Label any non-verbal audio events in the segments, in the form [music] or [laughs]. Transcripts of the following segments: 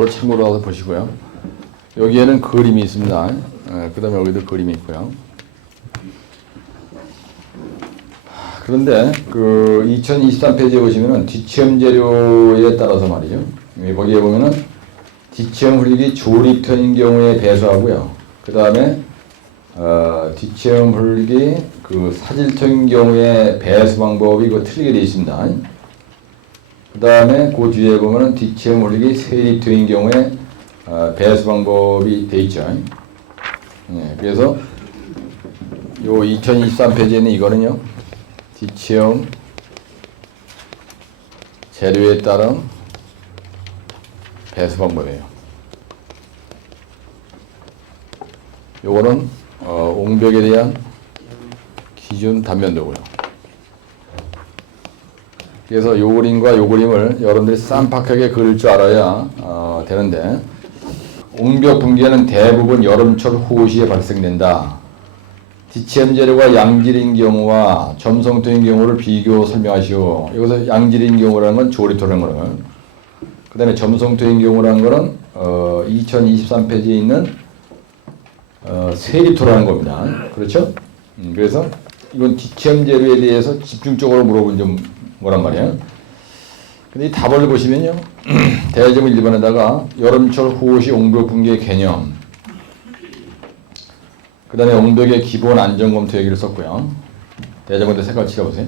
이거를 참고로 보시고요. 여기에는 그림이 있습니다. 그 다음에 여기도 그림이 있고요. 그런데 그 2023페이지에 보시면은 뒷체험 재료에 따라서 말이죠. 여기 거기에 보면은 뒷체험 흘리기 조립터인 경우에 배수하고요. 그 다음에 어, 뒷체험 흘리기 그 사질터인 경우에 배수 방법이 그 틀리게 되어 있습니다. 그 다음에 그 뒤에 보면은 뒷체험 흘리기 세립터인 경우에 어, 배수 방법이 되어 있죠. 예, 그래서 요 2023페이지에는 이거는요. 뒷체험 재료에 따른 배수 방법이에요. 요거는 어, 옹벽에 대한 기준 단면도고요. 그래서 요 그림과 요 그림을 여러분들이 쌈박하게 그릴 줄 알아야 어, 되는데 옹벽 붕괴는 대부분 여름철 호시에 발생된다. 디치엠 재료가 양질인 경우와 점성토인 경우를 비교 설명하시오. 여기서 양질인 경우라는 건 조리토라는 거는. 그 다음에 점성토인 경우라는 거는 어, 2023페이지에 있는 어, 세리토라는 겁니다. 그렇죠? 음, 그래서 이건 디치엠 재료에 대해서 집중적으로 물어본 좀 뭐란 말이에요. 근데 이 답을 보시면요. [clears throat] 대점을 1번에다가 여름철 호시 옹벽 붕괴 개념 그 다음에 옹벽의 기본 안전검토 얘기를 썼고요. 대전문대 색깔 칠해보세요.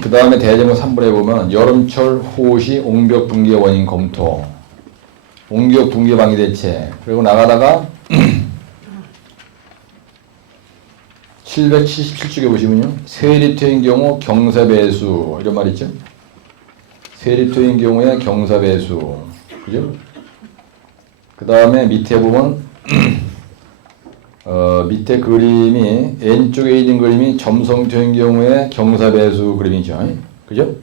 그 다음에 대전문 3번에 보면 여름철 호시 옹벽 붕괴 원인 검토 옹벽 붕괴 방위 대책 그리고 나가다가 [clears throat] 777쪽에 보시면요. 세리토인 경우 경사배수 이런 말 있죠. 세리토인 경우에 경사배수 그죠? 그 다음에 밑에 보면 [clears throat] 어, 밑에 그림이 왼쪽에 있는 그림이 점성토인 경우에 경사배수 그림이죠. 그죠?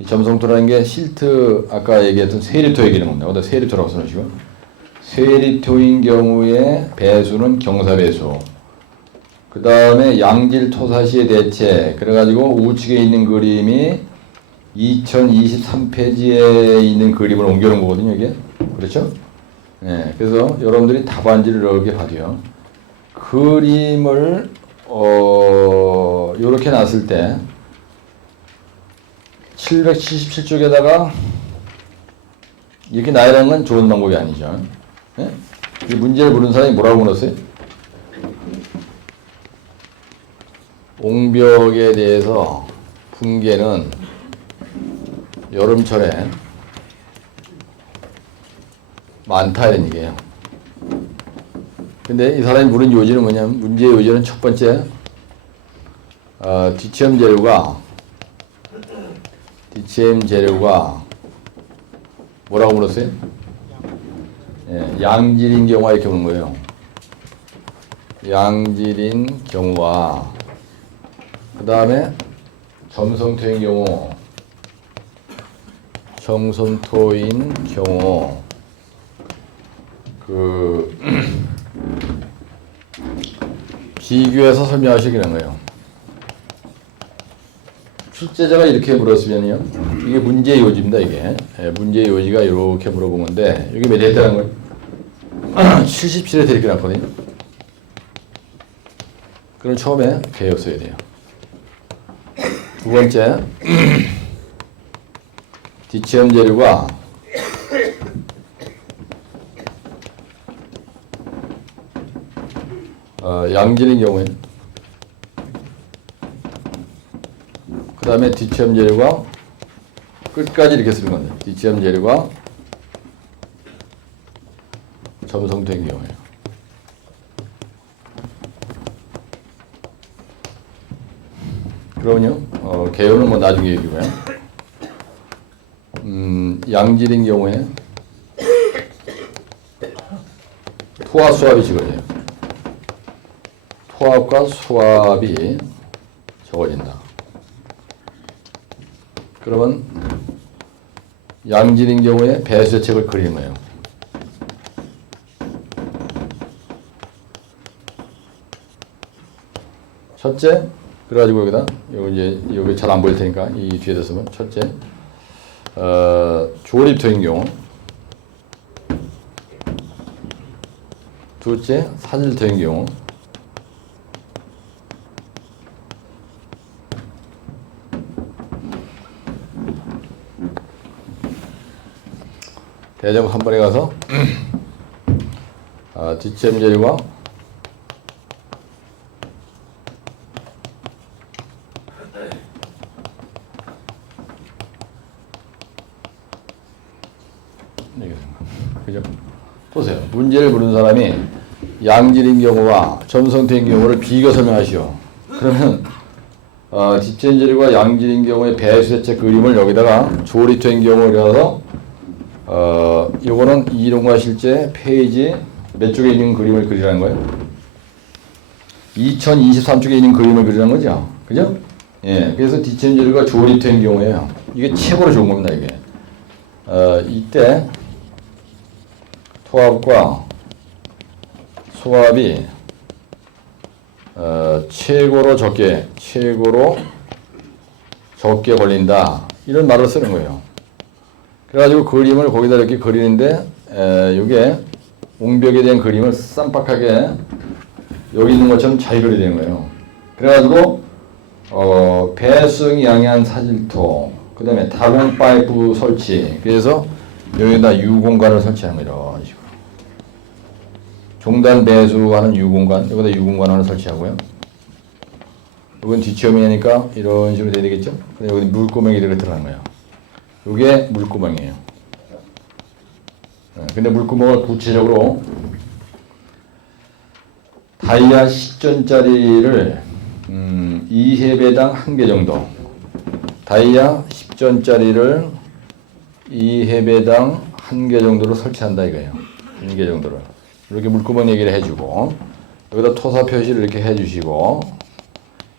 이 점성토라는 게 실트 아까 얘기했던 세리토 얘기는 겁니다. 어디다 세리토라고 써놓으시고 세리토인 경우에 배수는 경사배수 그 다음에 양질 토사시의 대체 그래가지고 우측에 있는 그림이 2023페이지에 있는 그림을 옮겨놓은 거거든요 이게 그렇죠? 네, 그래서 여러분들이 답안지를 이렇게 봐도요 그림을 어 이렇게 놨을 때 777쪽에다가 이렇게 나열하는 건 좋은 방법이 아니죠. 네? 이 문제를 부른 사람이 뭐라고 물었어요? 옹벽에 대해서 붕괴는 여름철에 많다 이런 얘기예요. 근데 이 사람이 물은 요지는 뭐냐면 문제의 요지는 첫 번째 어, 뒤체험 재료가 뒤체험 재료가 뭐라고 물었어요? 예, 양질인 경우가 이렇게 묻는 거예요. 양질인 경우와 그 다음에 점성토인 경우 점성토인 경우 그 [clears throat] 비교해서 설명하시기는 거예요. 출제자가 이렇게 물었으면요. 이게 문제의 요지입니다, 이게. 예, 문제의 요지가 이렇게 물어본 건데, 여기 몇 했다는 거예요? 77에 이렇게 났거든요. 그럼 처음에 개요 써야 돼요. 두 번째, [clears throat] 뒤체험 재료가 어, 양질인 경우에 그 다음에 뒤체험 재료가 끝까지 이렇게 쓰는 건데 뒤체험 재료가 점성된 경우에 그러면요 어, 개요는 뭐 나중에 얘기고요 음, 양질인 경우에 토화 수압이 적어져요 토합과 수압이 적어진다. 그러면 양질인 경우에 배수책을 그리는 거예요. 첫째, 그래가지고 여기다, 이거 이제 여기 잘 안 보일 테니까 이 뒤에 뒀으면 첫째 어, 조립터인 경우. 둘째 사질터인 경우. 대자국 3번에 가서 [clears throat] 아, 뒷점절과 문제를 부른 사람이 양질인 경우와 점성태인 경우를 비교 설명하시오. 그러면 어, 뒷전질과 양질인 경우의 배수대체 그림을 여기다가 조리토인 경우라서 어, 요거는 이론과 실제 페이지 몇 쪽에 있는 그림을 그리라는 거예요? 2023쪽에 있는 그림을 그리라는 거죠. 그죠? 예. 그래서 뒷전질과 조리토인 경우에요. 이게 최고로 좋은 겁니다, 이게. 어, 이때 토합과 소합이 어, 최고로 적게 최고로 적게 걸린다 이런 말을 쓰는 거예요. 그래가지고 그림을 거기다 이렇게 그리는데 에, 이게 옹벽에 대한 그림을 쌈박하게 여기 있는 것처럼 잘 그려야 거예요. 그래가지고 어, 배수ing 양해한 사질토 그 다음에 다공 파이프 설치 그래서 여기다 유공간을 설치하는. 이런 식으로. 종단 배수하는 유공간, 여기다 유공간 하나 설치하고요. 이건 뒷치험이니까 이런 식으로 돼야 되겠죠? 근데 여기 이렇게 들어가는 거예요. 이게 물구멍이에요. 네, 근데 물구멍을 구체적으로 다이아 10전짜리를 음, 2회배당 1개 정도 다이아 10전짜리를 2회배당 1개 정도로 설치한다 이거예요. 1개 정도를. 이렇게 물구멍 얘기를 해주고 여기다 토사 표시를 이렇게 해주시고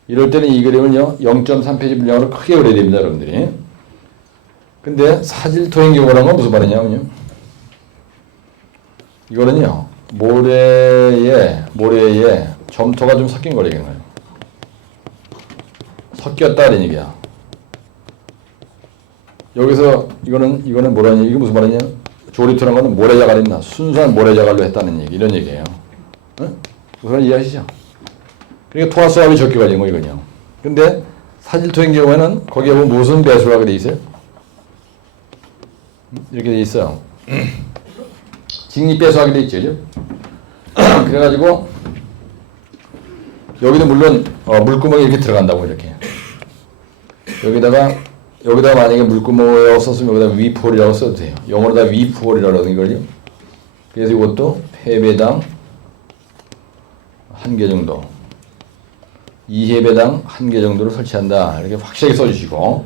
이럴 때는 이 그림을요 0.3페이지 분량으로 크게 그려야 됩니다 여러분들이. 근데 사질토인 경우라는 건 무슨 말이냐면요 이거는요 모래에 모래에 점토가 좀 섞인 거래는 거예요 섞였다는 얘기야. 여기서 이거는 이거는 뭐라냐 이게 무슨 말이냐 조리토라는 거는 모래자갈이나 순수한 모래자갈로 했다는 얘기 이런 얘기예요. 응? 무슨 이해하시죠? 그러니까 토화 수압이 적게 걸린 거 이거요. 근데 사질토인 경우에는 거기에 보면 무슨 배수라고 돼 있어요? 이렇게 돼 있어요. [clears throat] 직립 배수하게 돼 있죠? [clears throat] 그래가지고 여기도 물론 어, 물구멍이 이렇게 들어간다고 이렇게 여기다가 여기다 만약에 물구멍을 썼으면 여기다 위폴이라고 써도 돼요. 영어로 다 위폴이라고 하는 거죠. 그래서 이것도 패배당 한 개 정도, 2회배당 한 개 정도를 설치한다. 이렇게 확실하게 써주시고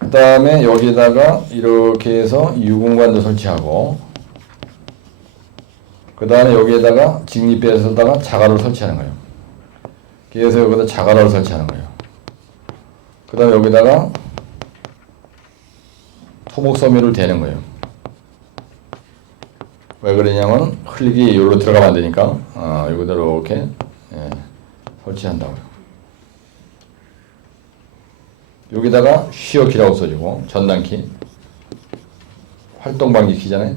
그 다음에 여기다가 이렇게 해서 유공관도 설치하고 그 다음에 여기에다가 직립배에서다가 자갈을 설치하는 거예요. 그래서 여기다 자갈을 설치하는 거예요. 그 다음에 여기다가 토목섬유를 대는 거예요. 왜 그러냐면 흘리기 여기로 들어가면 안 되니까 아, 여기다 이렇게 예, 설치한다고요. 여기다가 쉬어키라고 써주고 전단키 활동방지 키잖아요.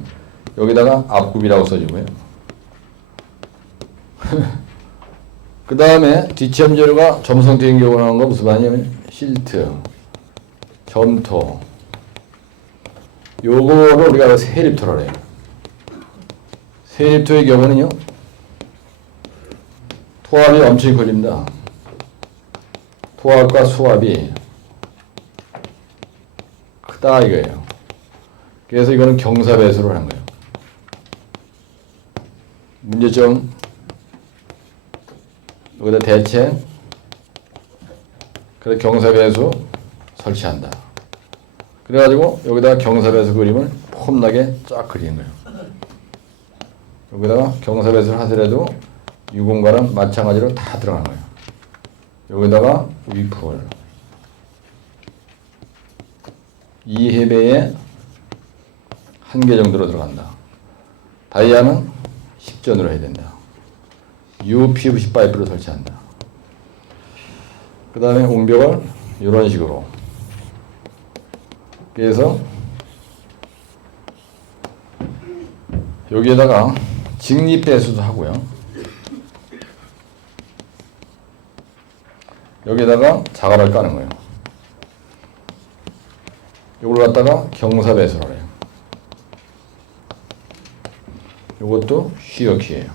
여기다가 앞굽이라고 써주고요. [laughs] 그 다음에 재료가 점성적인 경우 나오는 거 무슨 말이냐면 실트, 점토, 요거를 우리가 세립토라 해요. 세립토의 경우는요, 토합이 엄청 걸립니다. 토합과 수합이 크다 이거예요. 그래서 이거는 경사배수를 한 거예요. 문제점, 여기다 대체, 그래서 경사배수 설치한다. 그래가지고 여기다가 경사배수 그림을 폼나게 쫙 그리는 거예요. 여기다가 경사배수를 하더라도 유공간은 마찬가지로 다 들어가는 거예요. 여기다가 위풀 2해배에 한 개 정도로 들어간다. 다이아는 10전으로 해야 된다. UPVC 파이프를 설치한다. 그 다음에 옹벽을 이런 식으로 그래서 여기에다가 직립 배수도 하고요. 여기다가 자갈을 까는 거예요. 이걸 갖다가 경사 배수를 해요. 이것도 쉬어키예요.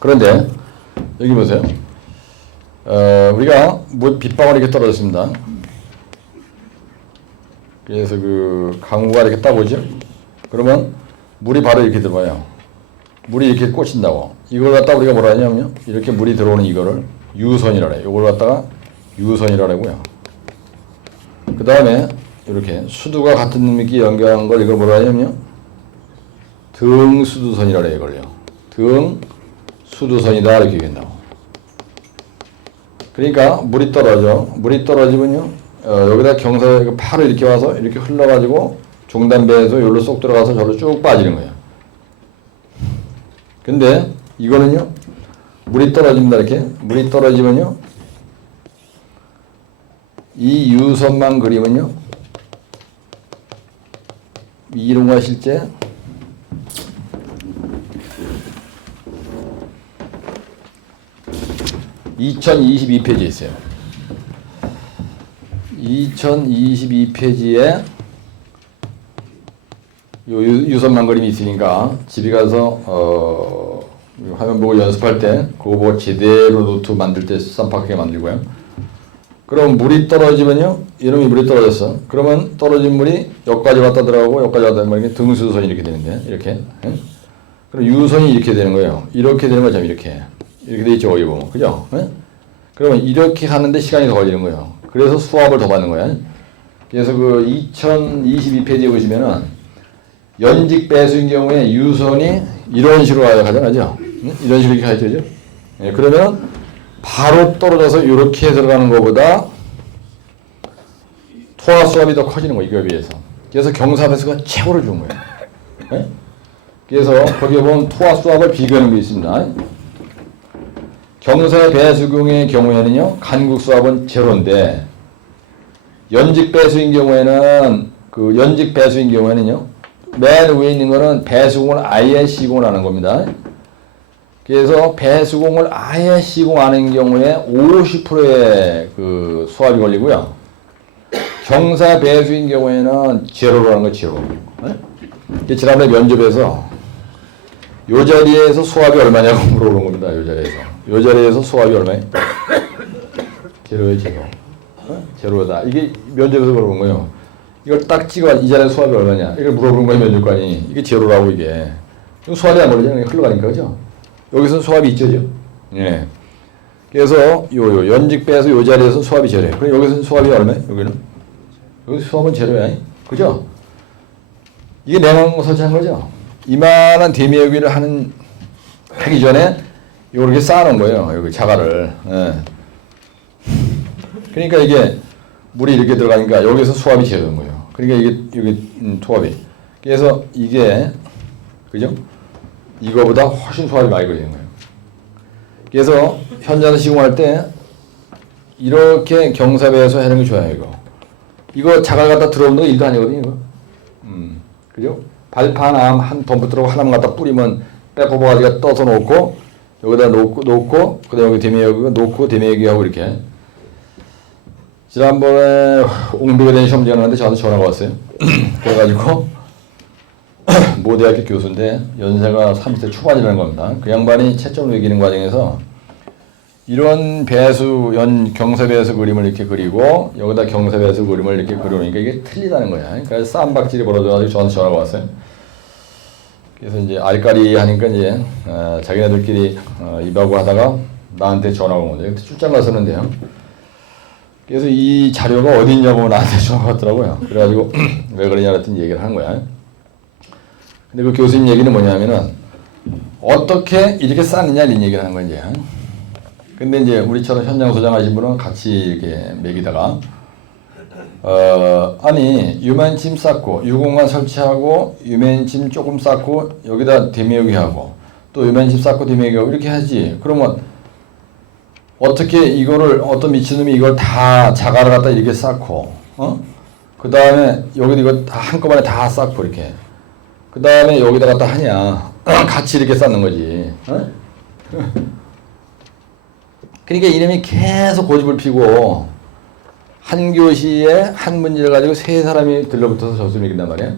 그런데 여기 보세요. 어, 우리가 물 빗방울이 이렇게 떨어졌습니다. 그래서 그 강우가 이렇게 따보죠. 그러면 물이 바로 이렇게 들어와요. 물이 이렇게 꽂힌다고. 이걸 갖다 우리가 뭐라 하냐면요. 이렇게 물이 들어오는 이거를 유선이라 해요. 이걸 갖다가 유선이라 하고요. 그 다음에 이렇게 수두가 같은 느낌이 연결한 걸 이걸 뭐라 하냐면요. 등수두선이라 해요. 이걸요. 등 수두선이다 이렇게 얘기한다고. 그러니까 물이 떨어져. 물이 떨어지면요. 어, 여기다 경사에 팔을 이렇게 와서 이렇게 흘러가지고 종단배에서 여기로 쏙 들어가서 저로 쭉 빠지는 거예요. 근데 이거는요. 물이 떨어집니다. 이렇게. 물이 떨어지면요. 이 유선만 그리면요. 이 이론과 실제 (2022페이지에) 있어요. 2022페이지에 요 유- 유선만 그림이 있으니까 집에 가서 어, 화면 보고 연습할 때 그거 보고 제대로 노트 만들 때 쌈박하게 만들고요. 그럼 물이 떨어지면요. 이놈이 물이 떨어졌어. 그러면 떨어진 물이 여기까지 왔다 들어가고 여기까지 왔다 들어가고 등수선이 이렇게 되는데 이렇게. 예? 그럼 유선이 이렇게 되는 거예요. 이렇게 되는 거죠. 이렇게. 이렇게 돼 있죠. 여기 보면. 그죠? 예? 그러면 이렇게 가는데 시간이 더 걸리는 거예요. 그래서 수압을 더 받는 거야. 그래서 그 2022페이지에 보시면은 연직 배수인 경우에 유선이 이런 식으로 가야 가잖아요. 응? 이런 식으로 이렇게 가야 되죠. 예, 그러면 바로 떨어져서 이렇게 들어가는 것보다 토화 수압이 더 커지는 거예요. 이거에 비해서. 그래서 경사 배수가 최고를 준 거예요. 예? 그래서 거기에 보면 토화 수압을 비교하는 게 있습니다. 경사 배수경의 경우에는요, 간국 수압은 제로인데, 연직 배수인 경우에는, 그 연직 배수인 경우에는요, 맨 위에 있는 거는 배수공을 아예 시공을 하는 겁니다. 그래서 배수공을 아예 시공하는 경우에 50%의 그 수압이 걸리고요. 경사 배수인 경우에는 제로라는 거 제로. 네? 지난번에 면접에서 요 자리에서 수압이 얼마냐고 물어보는 겁니다. 요 자리에서. 요 자리에서 수압이 얼마예요? 제로예요, 제로. 어? 제로다. 이게 면접에서 물어본 거예요. 이걸 딱 찍어 이 자리에 수압이 얼마냐? 이걸 물어보는 거예요, 면접관이. 이게 제로라고 이게. 수압이 안 걸리잖아요. 흘러가니까 그죠? 여기서 수압이 있죠, 죠 예. 그래서 요, 요 연직 빼서 요 자리에서 수압이 제로예요. 그럼 여기서 수압이 얼마예요? 여기는? 여기 수압은 제로야. 그죠? 이게 내가 설치한 거죠. 이만한 대미여기를 하는 하기 전에 이렇게 쌓아놓은 거예요. 여기 자갈을. 예. 그러니까 이게 물이 이렇게 들어가니까 여기서 수압이 제로인 거예요. 그러니까 이게 여기 음, 토압이. 그래서 이게 그죠? 이거보다 훨씬 수압이 많이 걸리는 거예요. 그래서 현장에서 시공할 때 이렇게 경사배에서 하는 게 좋아요. 이거. 이거 자갈 갖다 들어오는 거 일도 아니거든요. 이거. 음, 그죠? 발판 암 한 덤부터고 하나만 갖다 뿌리면 빼고버 가지고 떠서 놓고 여기다 놓고 놓고 그다음에 여기 대매여기 놓고 대매여기 하고 이렇게 지난번에 옹벽에 대한 시험 지원하는데 저한테 전화가 왔어요. [clears throat] 그래가지고 [clears throat] 모 대학교 교수인데 연세가 30대 초반이라는 겁니다. 그 양반이 채점을 매기는 과정에서 이런 배수 연 경사 배수 그림을 이렇게 그리고 여기다 경사 배수 그림을 이렇게 그려놓으니까 이게 틀리다는 거야. 그러니까 쌈박질이 벌어져가지고 저한테 전화가 왔어요. 그래서 이제 알까리 하니까 이제 어, 자기네들끼리 어, 입하고 하다가 나한테 전화가 온. 그때 출장 갔었는데요. 그래서 이 자료가 어디 있냐고 나한테 [laughs] 전화가 왔더라고요. 그래가지고 [clears throat] 왜 그러냐 같은 얘기를 하는 거야. 근데 그 교수님 얘기는 뭐냐면은 어떻게 이렇게 쌓느냐 이런 얘기를 하는 거지. 근데 이제 우리처럼 현장 소장하신 분은 같이 이렇게 매기다가 어 아니 유맨짐 쌓고 유공만 설치하고 유맨짐 조금 쌓고 여기다 대매우기 하고 또 유맨짐 쌓고 대매우기 하고 이렇게 하지. 그러면 어떻게 이거를 어떤 미친놈이 이걸 다 자갈을 갖다 이렇게 쌓고 어? 그 다음에 여기도 이거 다 한꺼번에 다 쌓고 이렇게 그 다음에 여기다 갖다 하냐. [clears throat] 같이 이렇게 쌓는 거지. 어? 그러니까 이놈이 계속 고집을 피고 한 교시에 한 문제를 가지고 세 사람이 들러붙어서 점수를 이긴단 말이야.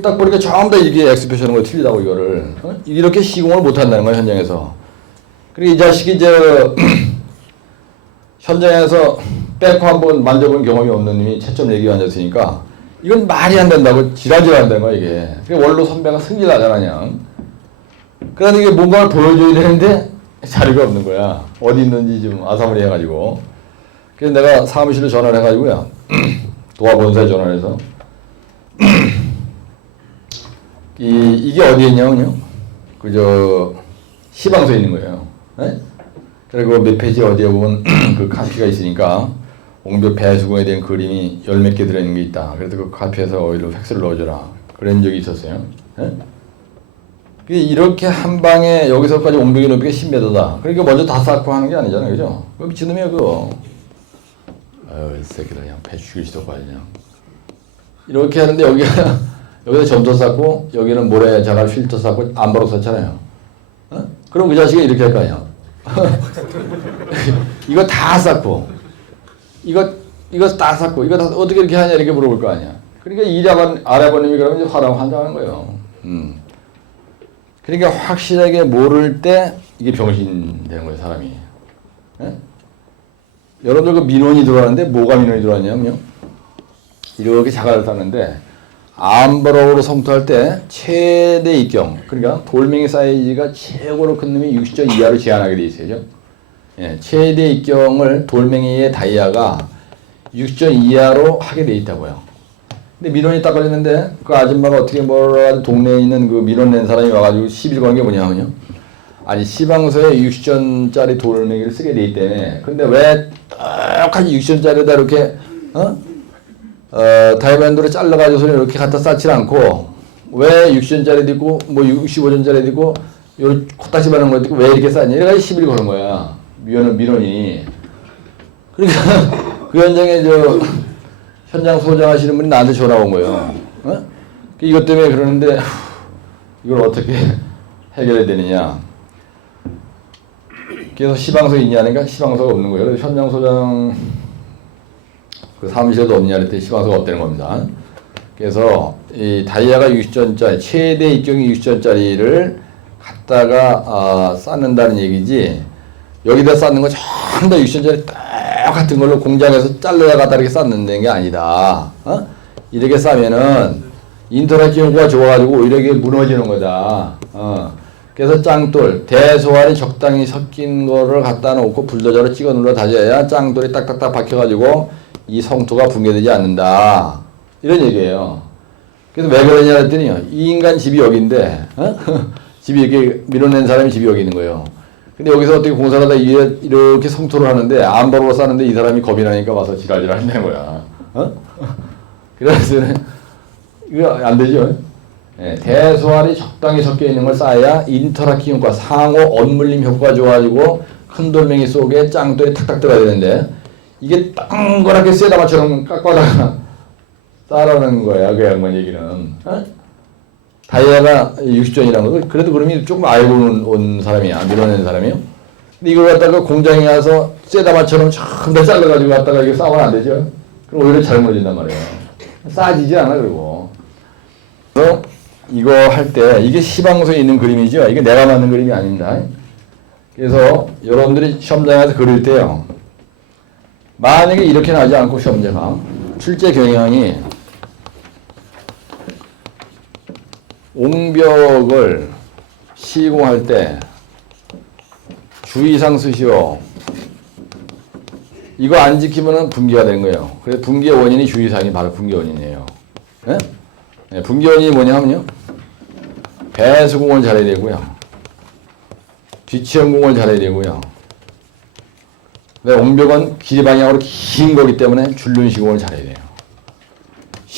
딱 보니까 전부 다 이게 엑스표시하는 거 틀리다고 이거를 어? 이렇게 시공을 못 한다는 거야 현장에서. 그리고 이 자식이 이제 [clears throat] 현장에서 백호 한번 만져본 경험이 없는 놈이 채점 얘기 앉았으니까 이건 말이 안 된다고 지랄지랄 한다는 거야 이게. 원로 선배가 승질나잖아 그냥. 그러니 이게 뭔가를 보여줘야 되는데 [laughs] 자리가 없는 거야. 어디 있는지 좀 아사무리 해가지고. 그래서 내가 사무실에 전화를 해가지고요. [clears throat] 도화본사에 전화를 해서 [clears throat] 이, 이게 어디에 있냐면요. 그저 시방서에 있는 거예요. 네? 그리고 몇 페이지 어디에 보면 [clears throat] 그 카피가 있으니까 옹벽 배수공에 대한 그림이 열 몇 개 들어있는 게 있다. 그래서 그 카피에서 어디로 팩스를 넣어줘라. 그런 적이 있었어요. 네? 그 이렇게 한 방에 여기서까지 옹벽이 높이가 10m다. 그러니까 먼저 다 쌓고 하는 게 아니잖아요. 그죠? 그 미친놈이야, 그거. 아유, 이 새끼들 그냥 배 죽일 수도 없고 그냥. 이렇게 하는데 여기가, [laughs] 여기서 점토 쌓고, 여기는 모래 자갈 필터 쌓고, 안바로 썼잖아요. 어? 그럼 그 자식이 이렇게 할 거 아니야. [laughs] 이거 다 쌓고, 이거, 이거 다 쌓고, 이거 다 어떻게 이렇게 하냐, 이렇게 물어볼 거 아니야. 그러니까 이자반, 아래버님이 그러면 이제 화랑 환장하는 거예요. 음. 그러니까 확실하게 모를 때 이게 병신 되는 거예요, 사람이. 예? 여러분들 그 민원이 들어왔는데 뭐가 민원이 들어왔냐면요. 이렇게 자갈을 땄는데 암버럭으로 성토할 때 최대 입경 그러니까 돌멩이 사이즈가 최고로 큰 놈이 60점 이하로 제한하게 돼 있어요. 예, 최대 입경을 돌멩이의 다이아가 60점 이하로 하게 돼 있다고요. 근데 민원이 딱 걸렸는데 그 아줌마가 어떻게 뭐라 동네에 있는 그 민원 낸 사람이 와가지고 시비를 거는 게 뭐냐면요. 아니 시방서에 60전짜리 돌멩이를 쓰게 돼 있다며. 근데 왜 똑같이 60전짜리다 이렇게 어? 어 다이아몬드로 잘라가지고 이렇게 갖다 쌓지 않고 왜 60전짜리도 있고 뭐 65전짜리도 있고 요 코딱지 바는 것도 있고 왜 이렇게 쌓냐 이래가지고 시비를 거는 거야. 민원 민원이. 그러니까 [laughs] 그 현장에 저 현장 소장하시는 분이 나한테 전화 온 거예요. 어? 이것 때문에 그러는데 이걸 어떻게 해결해야 되느냐. 그래서 시방서 있냐니까 시방서가 없는 거예요. 현장 소장 그 사무실에도 없냐 그랬더니 시방서가 없다는 겁니다. 그래서 이 다이아가 60전짜리 최대 입경이 60전짜리를 갖다가 아, 쌓는다는 얘기지 여기다 쌓는 거 전부 다 60전짜리 똑같은 걸로 공장에서 잘라다 갖다 이렇게 쌓는 게 아니다. 어? 이렇게 싸면은 인터넷 기용구가 좋아가지고 이게 무너지는 거다. 어. 그래서 짱돌, 대소알이 적당히 섞인 거를 갖다 놓고 불도저로 찍어 눌러 다져야 짱돌이 딱딱딱 박혀가지고 이 성토가 붕괴되지 않는다. 이런 얘기예요. 그래서 왜 그러냐 했더니요. 이 인간 집이 여기인데, 어? [laughs] 집이 이렇게 밀어낸 사람이 집이 여기 있는 거예요. 근데 여기서 어떻게 공사를 하다 이래- 이렇게 성토를 하는데 안바로 싸는데 이 사람이 겁이 나니까 와서 지랄지랄 한다는 거야. 어? [laughs] 그래서 이거 안 되죠. 예, 대소알이 적당히 섞여 있는 걸 쌓아야 인터라키 효과, 상호 언물림 효과가 좋아지고 큰 돌멩이 속에 짱돌이 탁탁 들어야 되는데 이게 동그랗게 쇠다마처럼 깎아다가 [laughs] 쌓아라는 거야 그 양반 얘기는. 어? 다이아가 60전이라는 거 그래도 그러면 조금 알고 온- 온 사람이야 밀어낸 사람이요. 근데 이걸 갖다가 공장에 가서 쇠다마처럼 전부 다 잘라가지고 갖다가 이게 싸우면 안 되죠. 그럼 오히려 잘못진단 말이에요. 싸지지 않아 그리고. 그래서 이거 할 때 이게 시방서에 있는 그림이죠. 이게 내가 만든 그림이 아닙니다. 그래서 여러분들이 시험장에서 그릴 때요. 만약에 이렇게 나지 않고 시험제가 출제 경향이 옹벽을 시공할 때 주의사항 쓰시오. 이거 안 지키면은 붕괴가 되는 거예요. 그래서 붕괴 원인이 주의사항이 바로 붕괴 원인이에요. 예? 네, 붕괴 원인이 뭐냐면요. 배수공을 잘해야 되고요. 뒤치연공을 잘해야 되고요. 네, 옹벽은 길이 방향으로 긴 거기 때문에 줄눈 시공을 잘해야 돼요.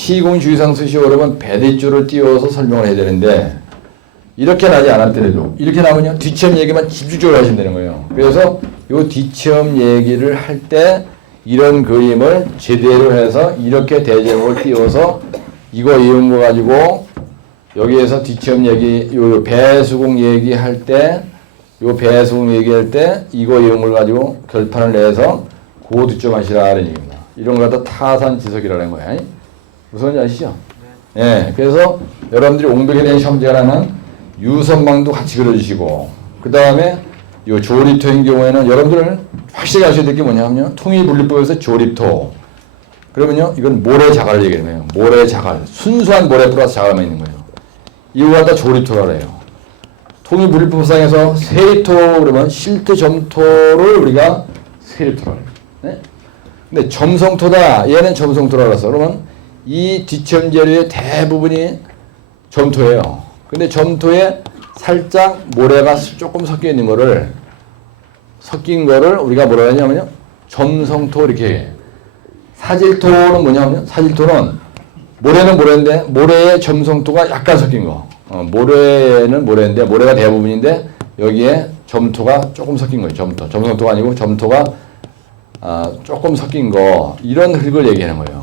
시공 주의사항 쓰시오 그러면 배대줄을 띄워서 설명을 해야 되는데 이렇게 나지 않았더라도 이렇게 나오면요 뒤치험 얘기만 집중적으로 하시면 되는 거예요. 그래서 요 뒤치험 얘기를 할 때 이런 그림을 제대로 해서 이렇게 대제목을 띄워서 이거 이런 거 가지고 여기에서 뒤치험 얘기, 요 배수공 얘기할 때, 요 배수공 얘기할 때 이거 이용을 가지고 결판을 내서 고 득점 하시라는 얘기입니다. 이런 거 갖다 타산지석이라는 거야. 무슨 아시죠? 예, 그래서 여러분들이 옹벽에 대한 시험지가라는 유선망도 같이 그려주시고, 그 다음에 요 조립토인 경우에는 여러분들 확실히 아셔야 될 게 뭐냐면요. 통일분리법에서 조립토. 그러면요, 이건 모래 자갈을 얘기하는 거예요. 모래 자갈. 순수한 모래 플러스 자갈만 있는 거예요. 이거 갖다 조립토라 그래요. 통일분리법상에서 세립토 그러면 실트 점토를 우리가 세립토라 그래요. 네? 근데 점성토다. 얘는 점성토라 그래서 그러면 이 재료의 대부분이 점토예요. 근데 점토에 살짝 모래가 조금 섞여 있는 거를 섞인 거를 우리가 뭐라 하냐면요. 점성토 이렇게 해. 사질토는 뭐냐면요. 사질토는 모래는 모래인데 모래에 점성토가 약간 섞인 거. 어, 모래는 모래인데 모래가 대부분인데 여기에 점토가 조금 섞인 거예요. 점토. 점성토가 아니고 점토가 아, 조금 섞인 거 이런 흙을 얘기하는 거예요.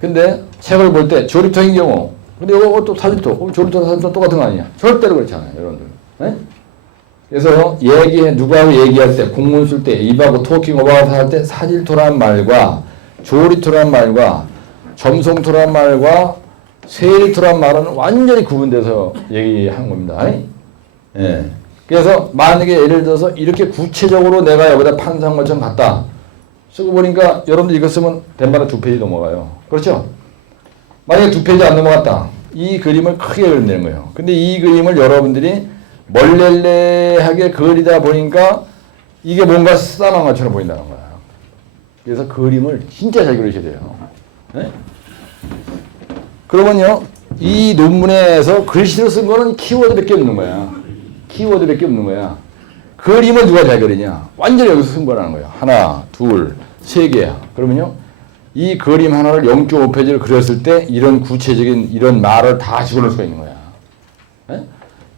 근데 책을 볼 때 조립토인 경우 근데 사질토 그럼 조립토 사질토 똑같은 거 아니냐 절대로 그렇지 않아요 여러분들 네? 그래서 얘기해 누구하고 얘기할 때 공문 쓸 때 입하고 토킹 오버하서 할때 사질토란 말과 조립토란 말과 점성토란 말과 세리토란 말은 완전히 구분돼서 얘기하는 겁니다 예. 그래서 만약에 예를 들어서 이렇게 구체적으로 내가 여기다 판사한 것처럼 갖다 쓰고 보니까 여러분들 이거 쓰면 된말에 두 페이지 넘어가요. 그렇죠? 만약에 두 페이지 안 넘어갔다. 이 그림을 크게 그리는 거예요. 근데 이 그림을 여러분들이 멀렐레하게 그리다 보니까 이게 뭔가 쓰다만 것처럼 보인다는 거야. 그래서 그림을 진짜 잘 그리셔야 돼요. 네? 그러면요, 이 논문에서 글씨로 쓴 거는 키워드 밖에 없는 거야. 키워드 밖에 없는 거야. 그림을 누가 잘 그리냐? 완전히 여기서 승부하는 거예요. 하나, 둘, 세 개야. 그러면요. 이 그림 하나를 0.5페이지를 그렸을 때 이런 구체적인 이런 말을 다 집어넣을 수가 있는 거야. 예?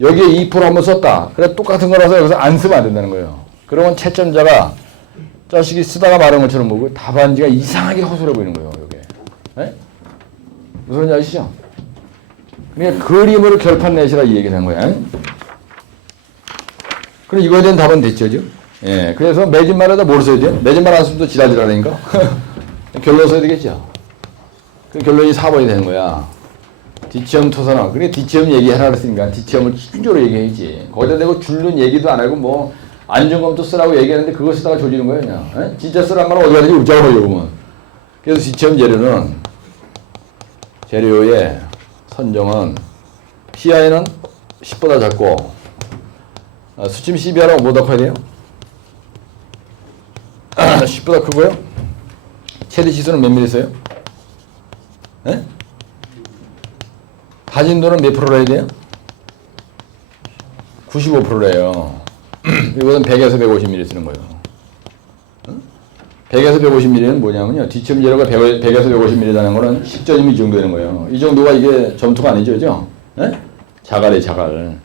여기에 2% 한번 썼다. 그래 똑같은 거라서 여기서 안 쓰면 안 된다는 거예요. 그러면 채점자가 자식이 쓰다가 말한 것처럼 보고 답안지가 이상하게 허술해 보이는 거예요. 여기. 예? 무슨 말인지 아시죠? 그러니까 그림으로 결판 내시라 이 얘기를 한 거야. 그럼 이거에 대한 답은 됐죠, 죠 예, 그래서 매진말에다 뭘 써야 돼요? 매진말 안 쓰면 또 지랄지랄하니까. 결론 써야 되겠죠. 그 결론이 4번이 되는 거야. 뒤치험 토선화. 그래, 뒤치험 얘기하라 그랬으니까 뒤치험을 충조로 얘기해야지. 거기다 대고 줄눈 얘기도 안 하고 뭐, 안전검도 쓰라고 얘기하는데 그거 쓰다가 졸리는 거야, 그냥. 예? 진짜 쓰란 말은 어디 가든지 웃자고 하려고 보면. 그래서 뒤치험 재료는, 재료의 선정은, PI는 10보다 작고, 아, 수침 12하라고 뭐다 커야 돼요? 10보다 크고요. 최대 지수는 몇 미리 있어요? 네? 가진도는 몇 프로로 해야 돼요? 95%래요. 이것은 100에서 150mm 쓰는 거예요. 100에서 150mm는 뭐냐면요. 뒤점 재료가 100, 100 에서 150mm라는 거는 10점이면 이 정도 되는 거예요. 이 정도가 이게 점토가 아니죠, 그죠? 네? 자갈이 자갈.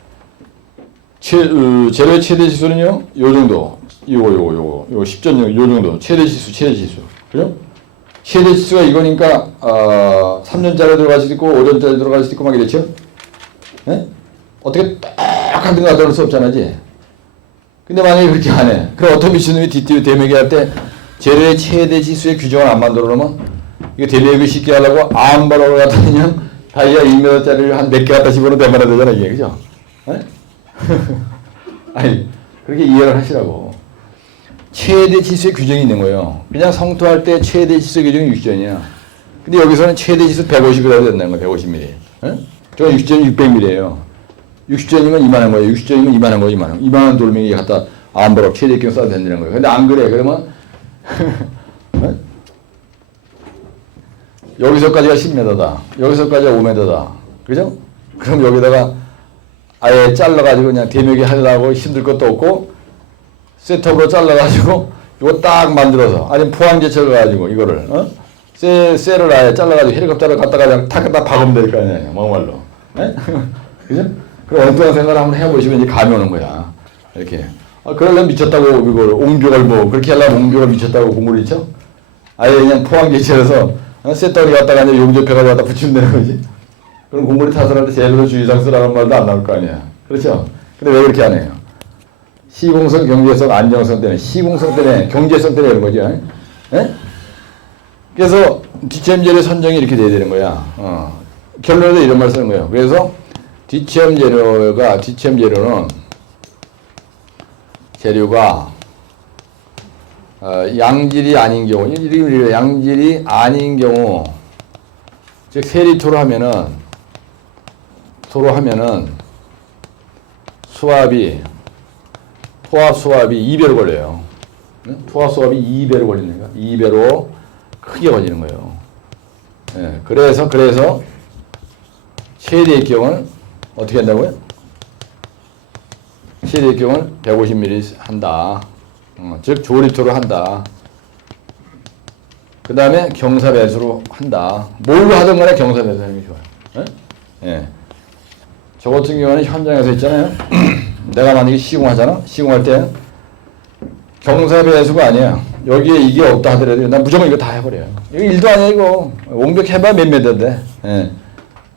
최, 어, 재료의 최대 지수는요, 요 정도. 요거, 요거, 요거, 요 10점, 요 정도. 최대 지수, 최대 지수. 그죠? 최대 지수가 이거니까, 어, 3년짜리 들어갈 수도 있고, 5년짜리 들어갈 수도 있고, 막 이랬죠? 예? 어떻게 딱한 등가 들을 수 없잖아 지? 근데 만약에 그렇게 안 해. 그럼 어떤 미친놈이 뒤뒤 대매기 할 때, 재료의 최대 지수의 규정을 안 만들어 놓으면, 이거 대매기 쉽게 하려고 암바로를 갖다 그냥 다이아 2m짜리를 한 몇 개 갖다 집어넣어 대말아야 되잖아, 이게. 그죠? 예? [laughs] 아니 그렇게 이해를 하시라고. 최대 지수의 규정이 있는 거예요. 그냥 성토할 때 최대 지수 규정이 60전이야. 근데 여기서는 최대 지수 150이라고 된다는 거야. 150mm. 응? 저거 60전이 600mm예요. 60전이면 이만한 거예요. 60전이면 이만한 거예요. 이만한. 이만한 돌멩이 갖다 암버럭 최대 기능 써도 된다는 거예요. 근데 안 그래. 그러면 [laughs] 응? 여기서까지가 10m다. 여기서까지가 5m다. 그죠? 그럼 여기다가 아예 잘라가지고 그냥 대묘기 하려고 힘들 것도 없고 셋업으로 잘라가지고 이거 딱 만들어서 아니면 포항제철 가지고 이거를 어? 쇠, 쇠를 아예 잘라가지고 헬리콥터를 갖다가 그냥 탁 갖다 박으면 될 거 아니에요 막말로 에? [laughs] 그죠? 그럼 엉뚱한 생각을 한번 해보시면 이제 감이 오는 거야 이렇게 아, 그러려면 미쳤다고 이걸 옹벽을 뭐 그렇게 하려면 옹벽을 미쳤다고 공부를 했죠? 아예 그냥 포항제철에서 어? 쇠덩이 갖다가 이제 용접해가지고 갖다 붙이면 되는 거지 그럼 공무원이 타설할 때 재료도 주의사항 쓰라는 말도 안 나올 거 아니야. 그렇죠? 근데 왜 그렇게 안 해요? 시공성, 경제성, 안정성 때문에 시공성 때문에 경제성 때문에 이런 거죠. 예? 그래서 뒷체험 재료 선정이 이렇게 돼야 되는 거야. 어. 결론에도 이런 말 쓰는 거예요. 그래서 뒷체험 재료가 뒷체험 재료는 재료가 어, 양질이 아닌 경우, 양질이 아닌 경우, 즉 세리토로 하면은 토로 하면은 수압이 토합 수압이 2배로 걸려요. 네? 토합 수압이 2배로 걸리는 거야. 2배로 크게 걸리는 거예요. 예, 그래서 그래서 최대의 경우는 어떻게 한다고요? 최대의 경우는 150ml 한다. 어, 즉 조리토로 한다. 그 다음에 경사 배수로 한다. 뭘로 하든 간에 경사 배수 하는 게 좋아요. 예? 예. 저 같은 경우는 현장에서 있잖아요. [clears throat] 내가 만약에 시공하잖아. 시공할 때 경사배수가 아니야. 여기에 이게 없다 하더라도 난 무조건 이거 다 해버려요. 이거 일도 아니야 이거. 옹벽 해봐 몇 미터인데. 예.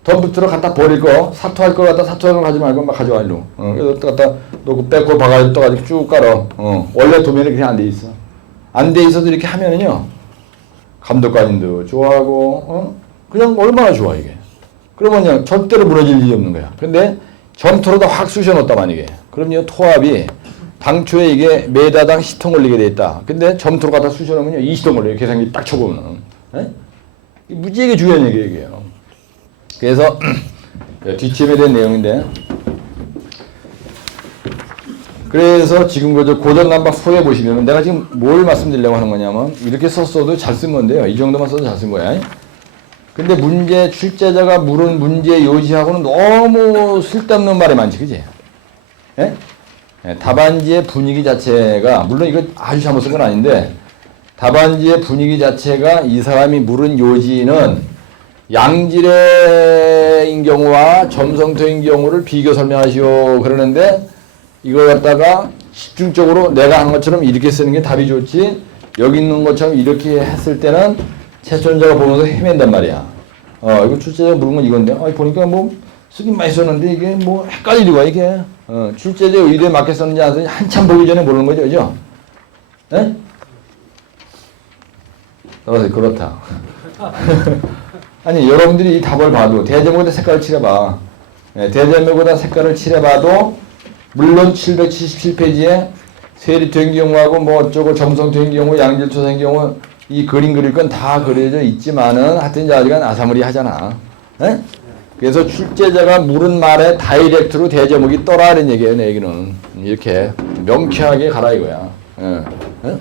덤프트로 갖다 버리고 사토할 거 갖다 사토할 거 가지 말고 막 가져와 일로. 어, 그래서 또 갖다 놓고 빼고 또 가지고 쭉 깔아. 어. 원래 도면이 그냥 안 돼 있어. 안 돼 있어도 이렇게 하면은요. 감독관님도 좋아하고 어? 그냥 얼마나 좋아 이게. 그러면요 절대로 무너질 일이 없는 거야. 근데 점토로다 확 쑤셔 넣었다 만약에. 그럼요 토합이 당초에 이게 메다당 10톤 걸리게 돼 있다. 근데 점토로 갖다 쑤셔 넣으면요 20톤 걸려요. 계산기 딱 쳐보면. 에? 무지하게 중요한 얘기예요. 그래서 [clears throat] 뒷침에 대한 내용인데 그래서 지금 그저 고전난박 소에 보시면 내가 지금 뭘 말씀드리려고 하는 거냐면 이렇게 썼어도 잘 쓴 건데요. 이 정도만 써도 잘 쓴 거야. 근데 문제 출제자가 물은 문제 요지하고는 너무 쓸데없는 말이 많지, 그지? 예? 예, 답안지의 분위기 자체가 물론 이거 아주 잘못 쓴 건 아닌데 답안지의 분위기 자체가 이 사람이 물은 요지는 양질의 경우와 점성토인 경우를 비교 설명하시오 그러는데 이걸 갖다가 집중적으로 내가 한 것처럼 이렇게 쓰는 게 답이 좋지 여기 있는 것처럼 이렇게 했을 때는 채권자가 보면서 헤맨단 말이야. 어 이거 출제자가 물은 건 이건데 아 보니까 뭐 쓰긴 많이 썼는데 이게 뭐 헷갈리고 이게 어, 출제자 의도에 맞게 썼는지 안 썼는지 한참 보기 전에 모르는 거죠, 그죠? 예? 그래서 그렇다. [laughs] 아니 여러분들이 이 답을 봐도 대제목에다 색깔을 칠해봐. 예, 대제목에다 색깔을 칠해봐도 물론 777페이지에 세리토인 경우하고 뭐 어쩌고 점성토인 경우 양질토인 경우 이 그림 그릴 건 다 그려져 있지만은 하여튼 이제 아직은 아사무리하잖아. 예? 그래서 출제자가 물은 말에 다이렉트로 대제목이 떠라 는 얘기예요, 내 얘기는. 이렇게 명쾌하게 가라 이거야. 예. 예?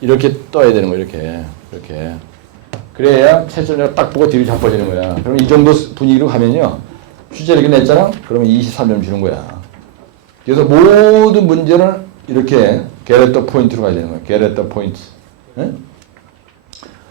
이렇게 떠야 되는 거야, 이렇게. 이렇게. 그래야 채점자가 딱 보고 뒤로 잡아지는 거야. 그럼 이 정도 분위기로 가면요. 출제 이렇게 냈잖아? 그러면 23점 주는 거야. 그래서 모든 문제는 이렇게 게레터 포인트로 가야 되는 거야. 게레터 포인트. 예?